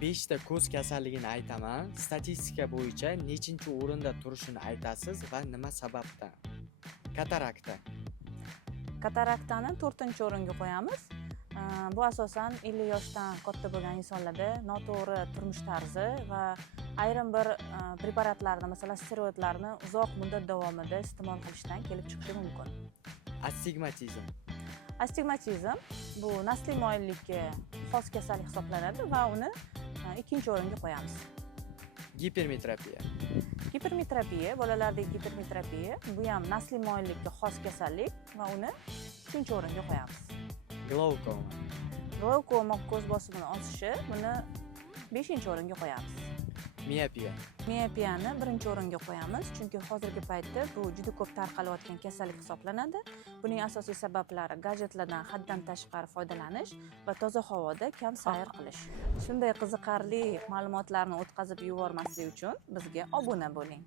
5 ta ko'z kasalligini aytaman. Statistika bo'yicha nechinchi o'rinda turishini aytasiz va nima sababdan? Katarakta. Kataraktani 4-o'ringa qo'yamiz. Bu asosan 50 yoshdan katta bo'lgan insonlarda noto'g'ri turmush tarzi va ayrim bir preparatlarni, masalan, steroidlarni uzoq muddat davomida iste'mol qilishdan kelib chiqishi mumkin. Astigmatizm. Astigmatizm bu nasliy moyillikka xos kasallik hisoblanadi va uni 2-o'ringa qo'yamiz. Gipermetropiya. Gipermetropiya, bolalardagi gipermetropiya bu ham nasliy moyillikka xos kasallik va uni 3-o'ringa qo'yamiz. Glaukoma. Glaukoma ko'z bosimini oshishi, buni 5-o'ringa qo'yamiz. Miopiya. Miopiyani 1-o'ringa qo'yamiz, chunki hozirgi paytda bu juda ko'p tarqalayotgan kasallik hisoblanadi. Buning asosiy sabablari gadjetlardan haddan tashqari foydalanish va toza havoda kam sayr qilish. Shunday qiziqarli ma'lumotlarni o'tkazib yubormaslik uchun bizga obuna bo'ling.